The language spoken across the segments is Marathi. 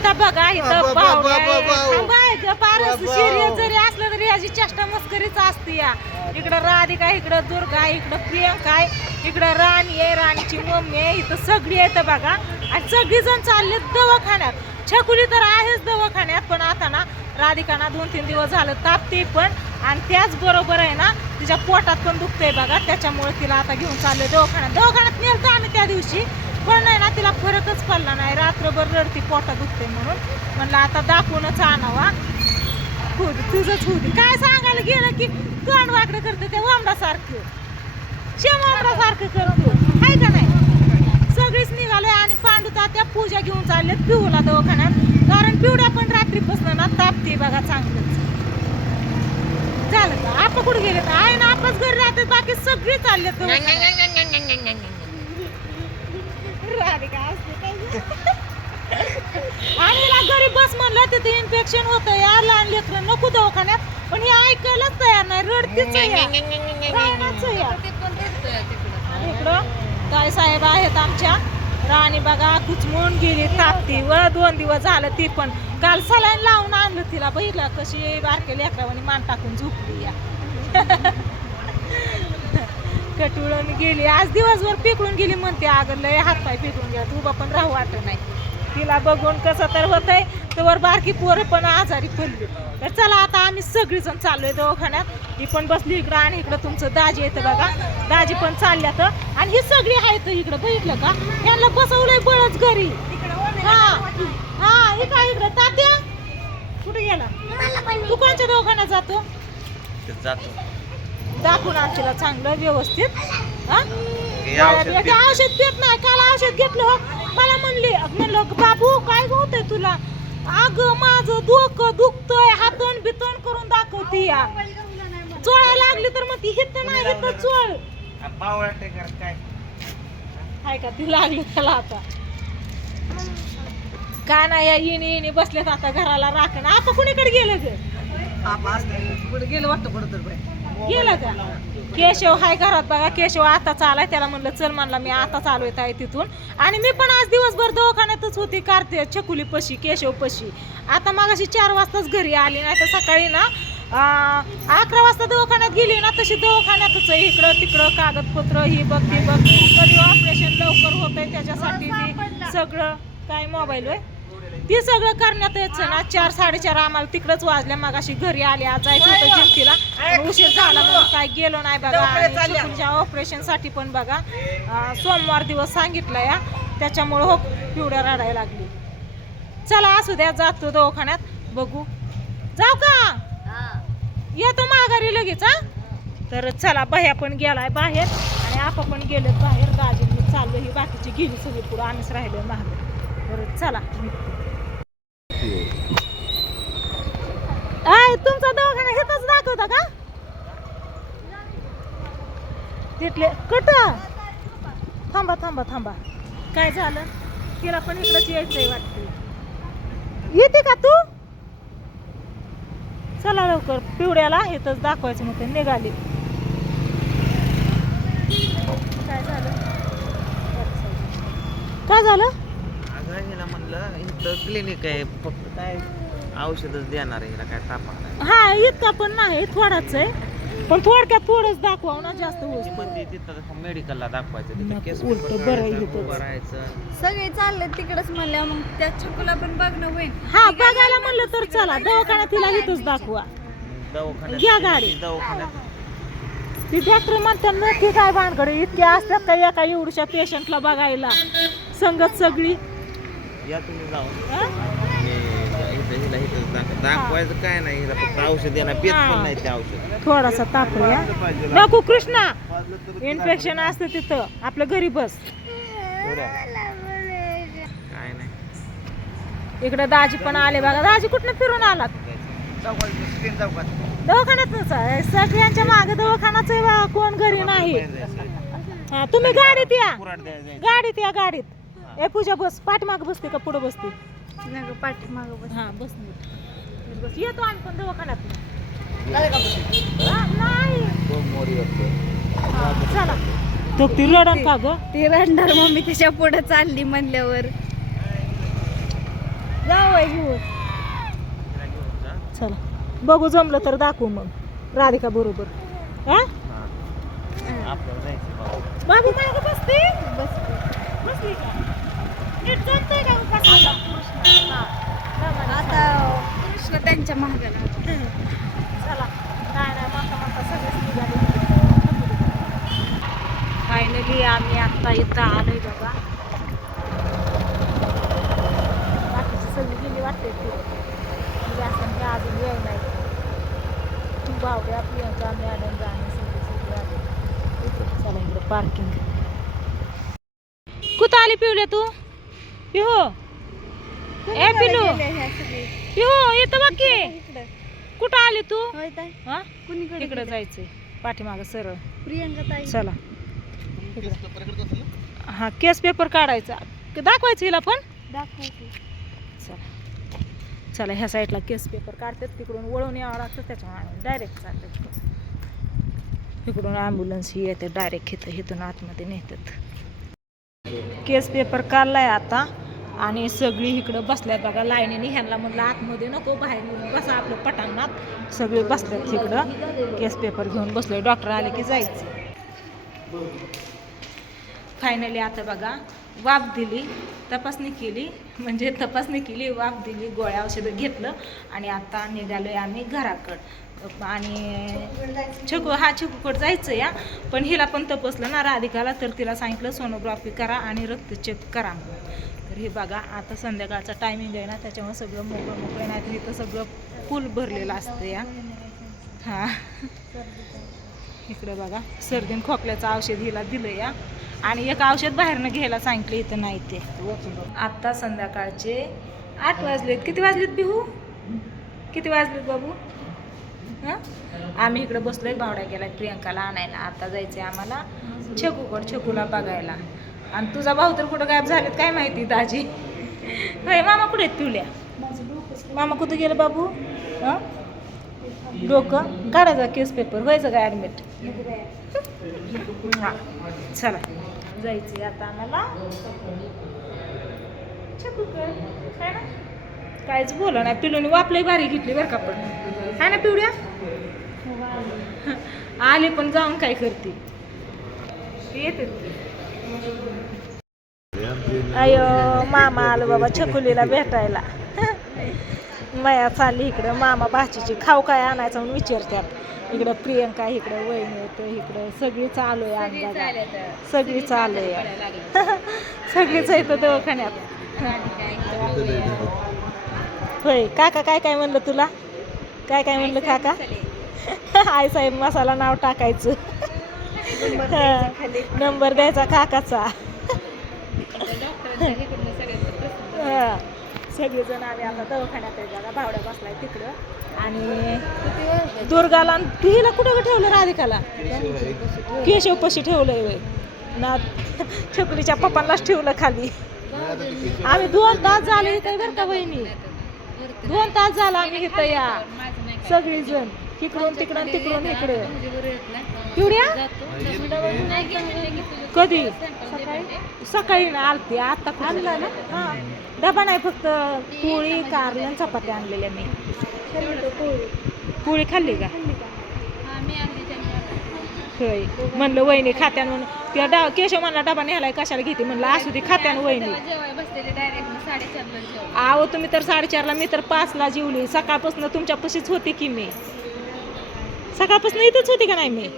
आता बघा इथं सिरियस जरी असलं तरी याची चेष्टा मस्करीच असते या. इकडं राधिका, इकडं दुर्गा, इकडं प्रियंका आहे, इकडं राणी आहे, राणीची मम्मी आहे, इथं सगळी येतं बघा. आणि सगळी जण चालले दवाखान्यात. छकुली तर आहेच दवाखान्यात, पण आता ना राधिकाना 2-3 दिवस झालं तापते पण, आणि त्याचबरोबर आहे ना तिच्या पोटात पण दुखतंय बघा. त्याच्यामुळे तिला आता घेऊन चालले दवाखान्यात नेलं आम्ही त्या दिवशी, पण आहे ना तिला फरकच पडला नाही. रात्रभर रडती, पोटात दुखते म्हणून. म्हणलं आता दाखवूनच आणावा. तुझंच होऊ दे. काय सांगायला गेलं की तोंड वाकडं करते ते वामडासारखं, शेमवामडासारखं करतो, आहे का नाही. सगळीच निघालोय आणि पांडू तात्या पूजा घेऊन चालले पिऊला दवाखान्यात, कारण पिवड्या पण रात्रीपासून ना तापते बघा चांगलंच. झालं का आपण कुठे गेले तर आहे ना आपणच घरी राहते, बाकी सगळी चालले आणि घरी बस म्हणलं तिथे इन्फेक्शन होतं या, लहान लेकरं नको दवाखान्यात, पण हे ऐकायलाच तयार नाही, रडतीच इकडं ताई साहेब आहेत आमच्या. राणी बघा कुचमून गेली, तापती व 2 दिवस झालं ती पण. काल सलाईन लावून आणलं तिला, बघितलं कशी बारके लेकरावानी मान टाकून झोपली या. कटुळून गेली आज दिवसभर, पिकळून गेली म्हणते. अगं लय हातपाय पिकळून गेला, उभा पण राहू वाटत नाही. तिला बघून कसं तर होतंय, तर बारकी पोरं पण आजारी पडली. तर चला आता आम्ही सगळीजण चाललोय दवाखान्यात. ही पण बसली इकडं, आणि इकडं तुमचं दाजी येतं बघा, दाजी पण चालल्यात. आणि ही सगळी आहेत इकडं, बघितलं का यांना बसवलंय बळच घरी. हा हा हे काय इकडं तात्या कुठे गेला, तू कोणच्या दवाखान्यात जातो दाखवून आमच्याला चांगलं व्यवस्थित. औषध देत नाही, काल औषध घेतलं मला म्हणलं बाबू काय होतंय तुला. अगं माझं डोकं दुखतंय, हातोन बितोन करून दाखवती या. चोळायला लागली तर मग ती हित नाही हित चोळ हाय का ती लागली त्याला. आता काय नाही या येणी बसलेत आता घराला राखण. आपण कुणीकडे गेलं ग, गेलं वाटतं कुठं तर गेलं का. केशव हाय घरात बघा, केशव आता चालाय, त्याला म्हणलं चल, म्हणला मी आता चालू येत आहे तिथून. आणि मी पण आज दिवसभर दवाखान्यातच होती, कारते छकुली पशी, केशव पशी. आता मागाशी 4 वाजताच घरी आली, नाही तर सकाळी ना 11 वाजता दवाखान्यात गेली ना, तशी दवाखान्यातच आहे. इकडं तिकडं कागदपत्र ही बघ ती बघ, कधी ऑपरेशन लवकर होतंय त्याच्यासाठी ती सगळं काय मोबाईल आहे ती सगळं करण्यात यायचं ना. 4-4:30 आम्हाला तिकडच वाजल्या. मागाशी घरी आले, आज जायचं होतं जिंतीला, उशीर झाला म्हणून काय गेलो नाही बघा. आणि ऑपरेशन साठी पण बघा सोमवार दिवस सांगितलं या, त्याच्यामुळे हो पिवड्या रडायला लागली. चला असू द्या, जातो दवाखान्यात, बघू. जाऊ का, येतो माघारी लगेच. हा तर चला, भैया पण गेलाय बाहेर आणि आपण पण गेलो बाहेर. दाजी मी चाललो, ही बाकीची गेली सगळी पुढं, आम्हीच राहिलो मागे. तर चला तुमचा दवाखाना हेच दाखवता का तिथले कट. थांबा थांबा थांबा, काय झालं तिला पण इकडंच यायचंय वाटतं. येते का तू, चला लवकर. पिवड्याला इथंच दाखवायचं मग निघाली. काय झालं काय झालं म्हणलं इथं क्लिनिक आहे, फक्त काय औषधच देणार आहे, काय तापा नाही. हा इतका पण नाही, थोडाच आहे, पण थोडक्यात थोडंच दाखवावं ना, जास्त म्हणजे तिथं मेडिकलला दाखवायचं, तिथं केस उलट बरं आहे भरायचं. सगळे चालले तिकडेच म्हणल्या, मग त्या छकुला पण बघणं होईल. हा बघायला म्हणलं तर चला दवाखान्यात, तिला इथंच दाखवा. दवाखान्यात घ्या गाडी. दवाखान्यात ती डॉक्टर म्हणतात ना की काय भानगडे इतके असतात का एका एवढ्या पेशंटला बघायला, संगत सगळी. या तुम्ही जाऊन दाखवायचं काय नाही, हिला फक्त औषध देणार, पेत पण नाही ते औषध. थोडासा तापया नको कृष्णा, इन्फेक्शन असतं तिथं, आपल्या घरी बस. काय नाही, इकडे दाजी पण आले बघा. दाजी कुठनं फिरून आलात, दवाखान्यातच आहे. सगळ्यांच्या मागे दवाखानाच आहे बघा, कोण घरी नाही. हा तुम्ही गाडीत या, गाडीत या, गाडीत. ए पूजा बस, पाठीमाग बसते का पुढे बसते. पाठीमाग बस. हा बस येतो आम्ही पण दवाखान्यात. चला तो ती रडण का ग, ती रडणार मम्मी तिच्या पुढे चालली म्हणल्यावर. जावं घेऊन तिला घेऊन जा. चला बघू जमलं तर दाखवू मग राधिका बरोबर. हा आपल्याला जायचं बाबा. बाबू मागं बसते बसते. बसली का नीट जमतंय का उपासाला? हा. दमाने आता कृष्ण त्यांच्या महागाला चला नाही माता सगळेच निघाले. फायनली आम्ही आता इथं आलोय बघा. बाकीची सगळी गेली वाटते ती असं मी अजून येऊ नाही. तू बावड्या प्रियांका मॅडम जाणे सगळे आले. चला इकडं पार्किंग. कुठं आली पिवल्या तू? पिहो ए पिलू पिहो येतं बघ की. इकडं कुठं आली तू? होय ताई हा कुणीकडे इकडं जायचंय पाठीमागं सरळ. प्रियंका ताई चला हा केस पेपर काढायचा दाखवायचं हिला पण. दाखवते. चला चला ह्या साईडला केस पेपर काढतात तिकडून वळून यावं लागतं त्याच्यामुळे डायरेक्ट चालतात. इकडून ॲम्ब्युलन्स ही येते डायरेक्ट इथून आतमध्ये नेतात. केस पेपर काढलाय आता आणि सगळी इकडं बसल्यात बघा लाईनीने. ह्यांना म्हणलं आतमध्ये नको बाहेर येऊन बसा आपलं पटांगणात. सगळे बसल्यात इकडं केस पेपर घेऊन बसले. डॉक्टर आले की जायचं. फायनली आता बघा वाफ दिली तपासणी केली म्हणजे तपासणी केली वाफ दिली गोळ्या औषधं घेतलं आणि आता निघालोय आम्ही घराकडं. आणि छकूकडं जायचं या पण हिला पण तपासलं ना राधिकाला तर तिला सांगितलं सोनोग्राफी करा आणि रक्त चेक करा म्हणून. तर हे बघा आता संध्याकाळचा टायमिंग आहे ना त्याच्यामुळे सगळं मोकळं नाही तर इथं सगळं फुल भरलेलं असतं या. हां इकडं बघा सर्दीन खोकल्याचं औषध हिला दिलं या आणि एक औषध बाहेरनं घ्यायला सांगितलं इथं नाही ते. आत्ता संध्याकाळचे 8 वाजलेत. किती वाजलेत बिहू? किती वाजलेत बाबू? हां आम्ही इकडं बसलोय. बावड्या गेलाय प्रियंकाला आणायला. आता जायचंय आम्हाला छकूला बघायला. आणि तुझा भाऊ तर कुठं गायब झालेत काय माहिती दाजी. होय मामा कुठे आहेत पिवल्या? मामा कुठं गेलं बाबू? हां डोकं काढायचा केस पेपर व्हायचं का ॲडमिट? हां चला जायचं आता आम्हाला छकूकडं. काय ना काहीच बोला नाही. पिलूनी वापलंही भारी घेतली बरं का पण आहे ना पिवड्या. आले पण जाऊन काय करते येते. अयो मामा आलो बाबा छकुलीला भेटायला. माया चालली इकडं मामा भाचीची खाऊ काय आणायचं म्हणून विचारतात. इकडं प्रियंका इकडं वहिनी येतं इकडं सगळीच आलोय आज बघा. सगळीच आलोय सगळीच येतं दवाखान्यात. होय काका काय काय म्हणलं तुला? काय काय म्हणलं काका? आई साहेब मसाला नाव टाकायचं. नंबर द्यायचा काकाचा. सगळेजण आले आता दवाखान्यात आहे बघा. भावड्या बसलाय तिकडं आणि दुर्गाला हिला कुठं ठेवलं राधिकाला? केशवपाशी ठेवलंय वय ना. छकुलीच्या पप्पांनाच ठेवलं खाली. आम्ही 2 तास झाले इथं बरं का बहिणी. 2 तास झाला आम्ही इथं या सगळीजण इकडून तिकडून तिकडून इकडं. पिवड्या कधी? सकाळी ना आलती आता आणला ना. हां डबा नाही फक्त पोळी कारली आणि चपात्या आणलेल्या मी. पोळी खाल्ली का? होय म्हणलं वहिनी खात्यान म्हणून त्या केशव म्हणला डबा न्यायला कशाला घेते म्हणलं असू दे खात्यान वहिनी. आहो तुम्ही तर 4:30ला मी तर 5ला जेवली. सकाळपासून तुमच्यापाशीच होते की मी. सकाळपासून इथंच होती का नाही मी?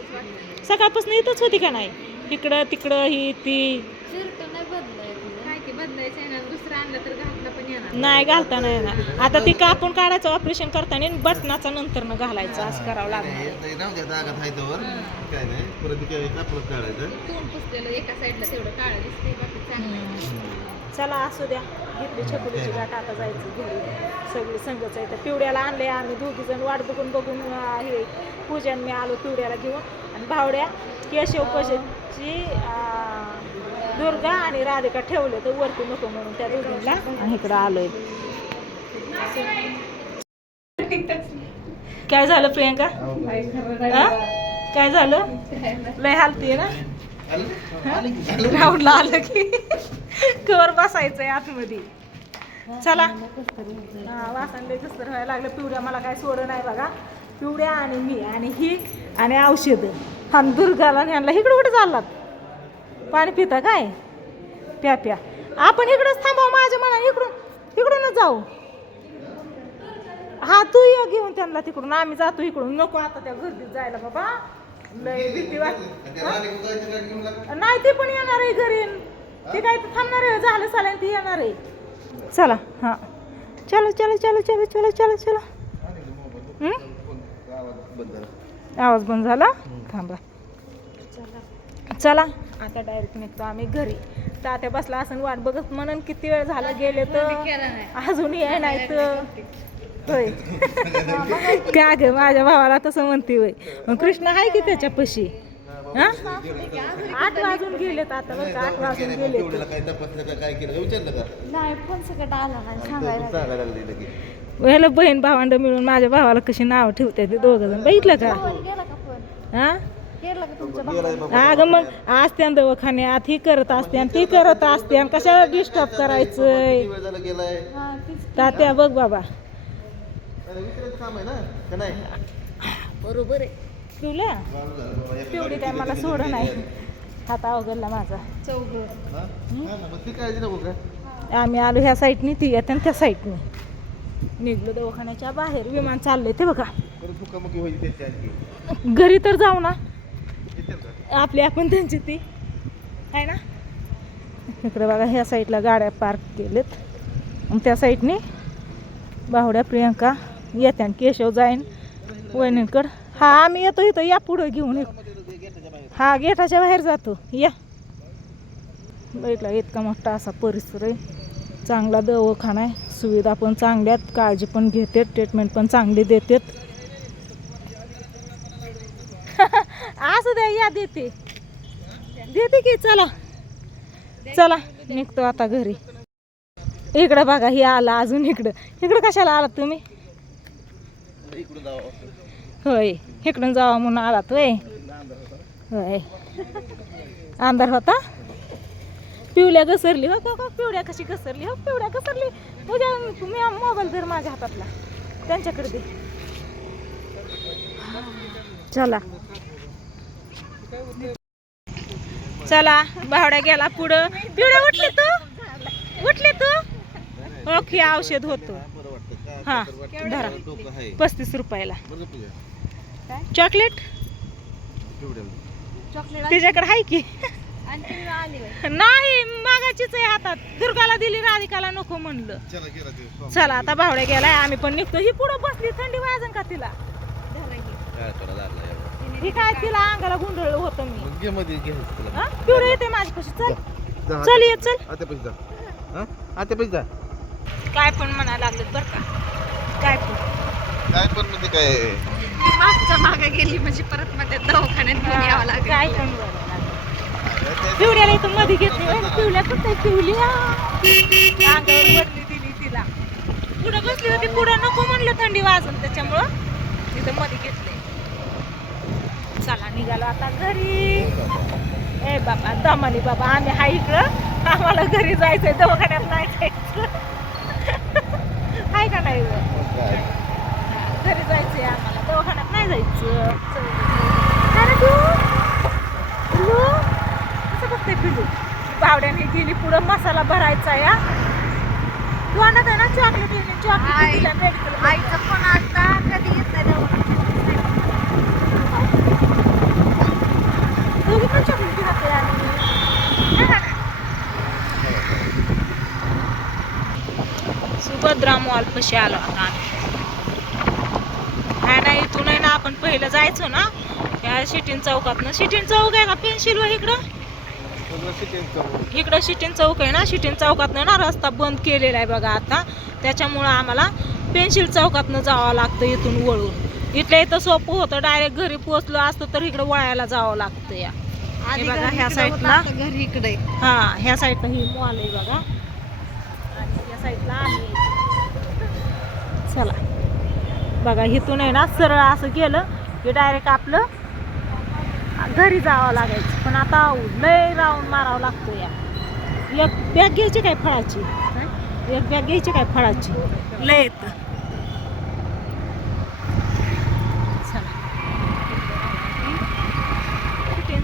सकाळपासून इथंच होती का नाही? इकडं तिकडं ही ती नाही घालता नाही ना. आता ती कापून काढायचं ऑपरेशन करताना बटनाचा नंतर न घालायचं असं करावं लागणार. चला असू द्या घेतली छकुलीची गाठ आता जायचं घरी. सगळी संघच आहे तर पिवड्याला आणले आम्ही 2 जण वाट बघून हे पूजन मी आलो पिवड्याला घेऊन. आणि भावड्या केशव पशेची दुर्गा आणि राधिका ठेवले तर वरती नको म्हणून त्या दोघींना आणि इकडं आलोय. काय झालं प्रियंका? काय झालं? लय हालतीये ना. राऊंडला आलं की कवर बसायचंय आतमध्ये. चला वासन लय कसं व्हायला लागलं. पिवड्या मला काय सोड नाही बघा. पिवड्या आणि मी आणि ही आणि औषध हा दुर्गाला ह्यांना इकडं कुठे चाललात? पाणी पिता काय? प्या प्या. आपण इकडंच थांबावं माझ्या मनाने. इकडूनच जाऊ. हा तू ये घेऊन त्यांना तिकडून. आम्ही जातो इकडून. नको आता त्या गर्दीत जायला बाबा. लय भीती वाटते. नाही ते पण येणार आहे घरी. ते काय थांबणार आहे? झालं चालेल ती येणार आहे. चला हां चलो चलो चलो चलो चलो चलो चलो. आवाज बंद झाला. थांबा. चला आता डायरेक्ट निघतो आम्ही घरी. तात्या बसला असं वाट बघत म्हणून किती वेळ झाला गेले तर अजून ये नाही तर होय. का ग माझ्या भावाला तसं म्हणते होय. मग कृष्ण आहे की त्याच्यापाशी. हा 8 वाजून गेलेत आता बघ. 8 वाजून गेले. नाही फोन सगळं आला नाही सांगायला. वेळेला बहीण भावंड मिळून माझ्या भावाला कशी नाव ठेवते ते दोघं जण. बघितलं का? गेला का फोन? हा गेला का तुमच्या अगं मग असते दवाखान्यात ही करत असते आणि ती करत असते आणि कशाला डिस्टर्ब करायचंय. तात्या बघ बाबा बरोबर आहे. पिवल्या पिवडी काय मला सोड नाही. हात अवघडला माझा. आम्ही आलो ह्या साईडनी ती येते त्या साईडनी. निघलो दवाखान्याच्या बाहेर. विमान चाललंय ते बघा. घरी तर जाऊ ना आपली आपण त्यांची ती आहे ना. इकडे बघा ह्या साईडला गाड्या पार्क केलेत. त्या साईडनी बाहुड्या प्रियंका येत्या. केशव जाईन वहिनींकडं. हा आम्ही येतो इथं. या पुढं घेऊन. हा गेटाच्या बाहेर जातो. या बघितला इतका मोठा असा परिसर आहे. चांगला दवाखाना आहे. सुविधा पण चांगल्यात. काळजी पण घेतात. ट्रीटमेंट पण चांगली देतात. असं द्या या देते की. चला चला निघतो आता घरी. इकडं बघा ही आला अजून. इकडं कशाला आलात तुम्ही? होय इकडून जावा म्हणून आलात होय. होय अंधार होता. पिवल्या घसरली हो का? पिवड्या कशी घसरली हो? पिवड्या घसरली. तुझ्या मोबाईल धर माझ्या हातातला. त्यांच्याकडे दे. चला चला बावड्या गेला पुढं. पिवड्या उठली तू ओके. औषध होतो. हा धरा 35 रुपयाला. चॉकलेट तिच्याकडे आहे की? नाही मागाचीच आहे हातात. दुर्गाला दिली. राधिकाला नको म्हणलं. चला आता बावड्या गेलाय. आम्ही पण निघतो. ही पुढं बसली. थंडी वाजन का तिला? ही काय तिला अंगाला गुंडळलं होतं मी. पिवळं येते माझ्यापाशी. चल चल ये चल. काय पण म्हणायला लागलं बरं का. काय पण म्हणजे काय मी मागच्या मागे गेली म्हणजे परत मध्ये दवाखान्यात घेऊन यावं लागेल. काय पण पिवड्याला इथं मध्ये घेतली. पिवल्या कुठे? पिवली अंगावर वरली दिली तिला. पुढं बसली होती. पुढं नको म्हणलं थंडी वाजून त्याच्यामुळं तिथं मध्ये घेतलंय. चला निघालो आता घरी. ए बाबा दमानी बाबा आम्ही हा इकडं. आम्हाला घरी जायचंय. दवाखान्यात नाही जायचं. आहे का नाही? घरी जायचंय आम्हाला. दवाखान्यात नाही जायचं. कसं बघते पिलू? बावड्याने गेली पुढं. मसाला भरायचा या. तू आणत आहे ना चॉकलेट? Chocolate medical. आईचा फोन आता कधी येत नाही दवाखान्यात. दोघी पण चॉकलेट घेते. सुभद्रा मॉल पशी आलो आता आम्ही. नाही इथून आहे ना आपण पहिलं जायचो ना या शिटीन चौकातनं. शिटीन चौक आहे का पेन्सिल व इकडं? इकडं शिटीन चौक आहे ना. शिटीन चौकातनं ना रस्ता बंद केलेला आहे बघा आता. त्याच्यामुळं आम्हाला पेन्सिल चौकातनं जावं लागतं इथून वळून. इथल्या इथं सोपं होतं. डायरेक्ट घरी पोहोचलो असतं तर इकडं वळायला जावं लागतं. या हे बघा ह्या साईडला घरी इकडे. हा ह्या साईडला ही मॉल आहे बघा. आणि या साईडला आम्ही. चला बघा इथून आहे ना सरळ असं गेलं की डायरेक्ट आपलं घरी जावं लागायचं. पण आता लय राऊंड मारावं लागतं. या एक बॅग घ्यायची काय फळाची? एक बॅग घ्यायची काय फळाची लय येत.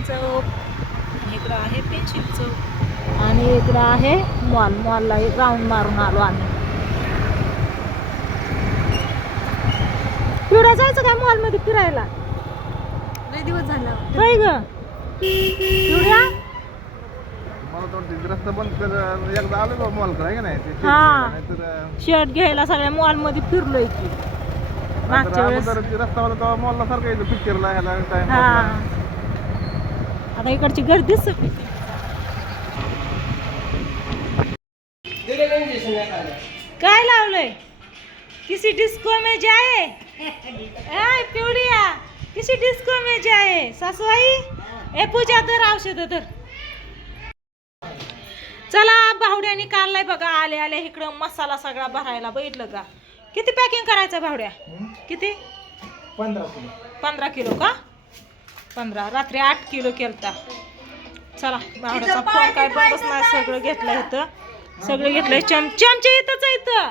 चौक इकडं आहे पेन्सिल चौक आणि इकडं आहे मॉलला एक राऊंड मारून आलो आम्ही. पिवड्या जायचं काय मॉलमध्ये फिरायला? लय दिवस झाला. काय ग पिवड्या? रस्ता बंद कर एकदा आलो मॉल कराय नाही हा शर्ट घ्यायला सगळ्या मॉलमध्ये फिरलोय की मागच्या वेळेस. रस्ता होता तेव्हा मॉलला सारखं यायचं पिक्चरला ह्याला टाइम. हा आता इकडची गर्दीच सगळी. काय लावलंय? किसी डिस्को में जाए. आय पिवडिया किसी डिस्को में जाए. सासूबाई ए पूजा तर औषध तर. चला भावड्याने काढलाय बघा आले आले इकडं मसाला सगळा भरायला. बघितलं का किती पॅकिंग करायचं भावड्या? किती? 15 किलो का? 15 रात्री 8 किलो केलता. चला भावड्याचा फोन काय बंदच नाही. सगळं घेतलं इथं. सगळं घेतलंय. चमचे इथंच आहे इथं.